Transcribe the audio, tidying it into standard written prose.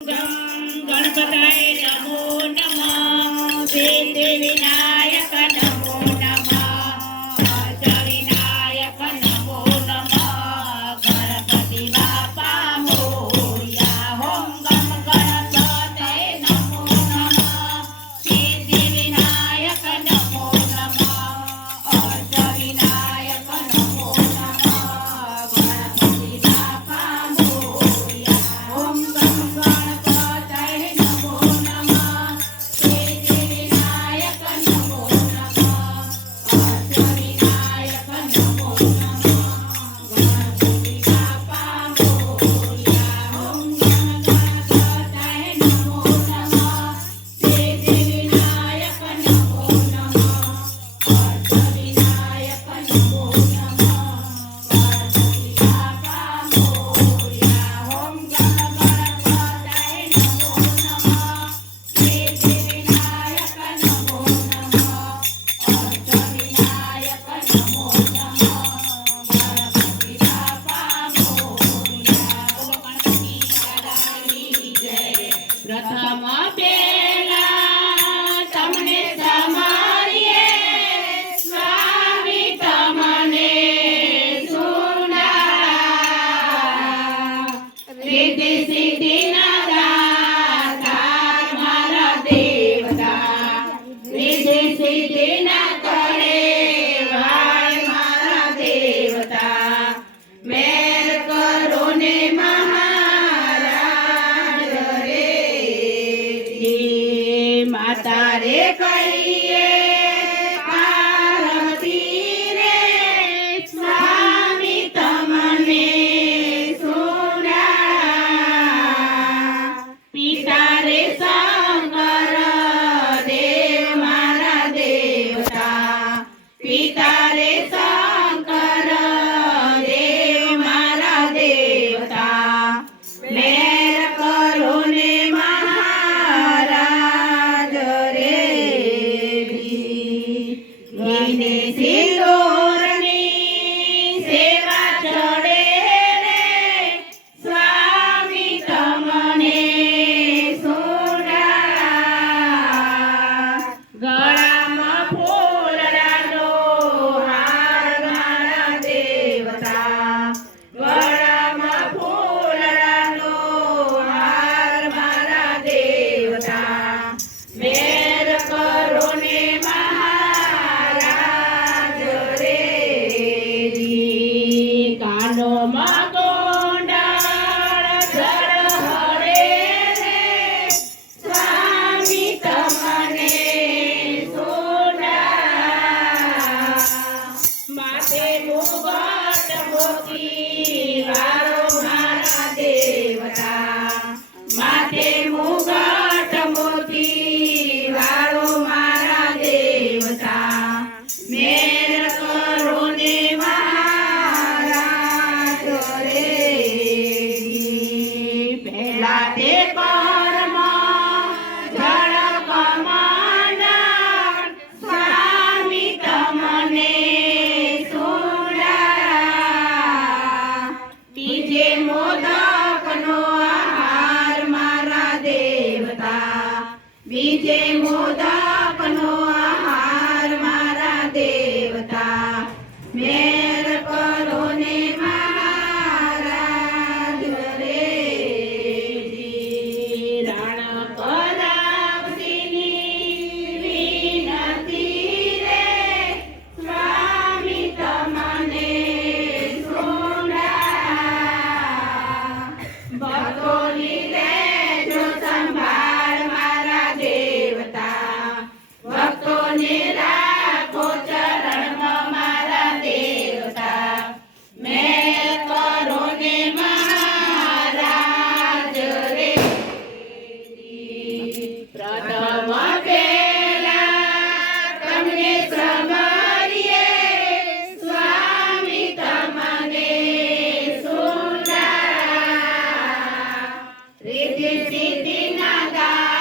गणपतये नमो नमः। सिद्धिविनायक नमो नमः। अष्टविनायक नमो नमः। गणपति बाप्पा मोरया। ओम गम गणपतये नमो नमः। सिद्धिविनायक नमो नमः। अष्टविनायक नमो नमः। गणपति बाप्पा मोरया। ओम गम गणपतये नमो नमः। सिद्धिविनायक नमो नमः। अष्टविनायक नमो नमः। गणपति बाप्पा मोरया। ओम गम गणपतये नमो नमः। सिद्धिविनायक नमो नमः। अष्टविनायक नमो नमः। गणपति बाप्पा मोरया। ओम गम गणपतये नमो नमः। सिद्धिविनायक नमो नमः। अष्टविनायक नमो नमः। गणपति बाप्पा मोरया। बोलो गणपति दादाની જય। પ્રથમ પેલા તમને સમારીએ સ્વામી તમને સુનારા રીતિ સિદ્ધિના દાતા મારા દેવતા રીતિ સિદ્ધિના કરે ભાઈ મારા દેવતા મેર કરો ને મહારાજ રે માતા રે કહીએ પાર્વતી રે સ્વામી તમને સુનારા પિતા રે શંકર દેવ મારા દેવતા પિતા રે શંકર દેવ મારા દેવતા મેર કરો ને મહારાજ રે ઘીને સિંદૂરની સેવા ચડે રે સ્વામી તમને સુનારા ગળામાં ફૂલડાનો હાર મારા દેવતા ગળામાં ફૂલડાનો હાર મારા દેવતા મેર કરો ને મહારાજ રે કાનોમાં ગોંડળ ઝળહળે રે સ્વામી તમને સુનારા માથે મુગટ મોતી વાળો મારા દેવતા માથે મુગટ મોતી વાળો મારા દેવતા મેર કરો ને મહારાજ રે પહેલા તે કર્મ જળ કમાનાર સ્વામી તમને સુનારા બીજે મોદકનો આહાર મારા દેવતા બીજે મોદકનો આહાર મારા દેવતા મેર કરો ને મહારાજ રે રાણ કરાવતીની વિનતી રે સ્વામી તમને સુનારા ભક્તોની લેજો સંભાળ મારા દેવતા ભક્તોને રાખો ચરણમાં મારા દેવતા મેર કરો ને મહારાજ રે પ્રથમ પેલા તમને સમારીએ સ્વામી તમને સુનારા રીતિ સિદ્ધિના દાતા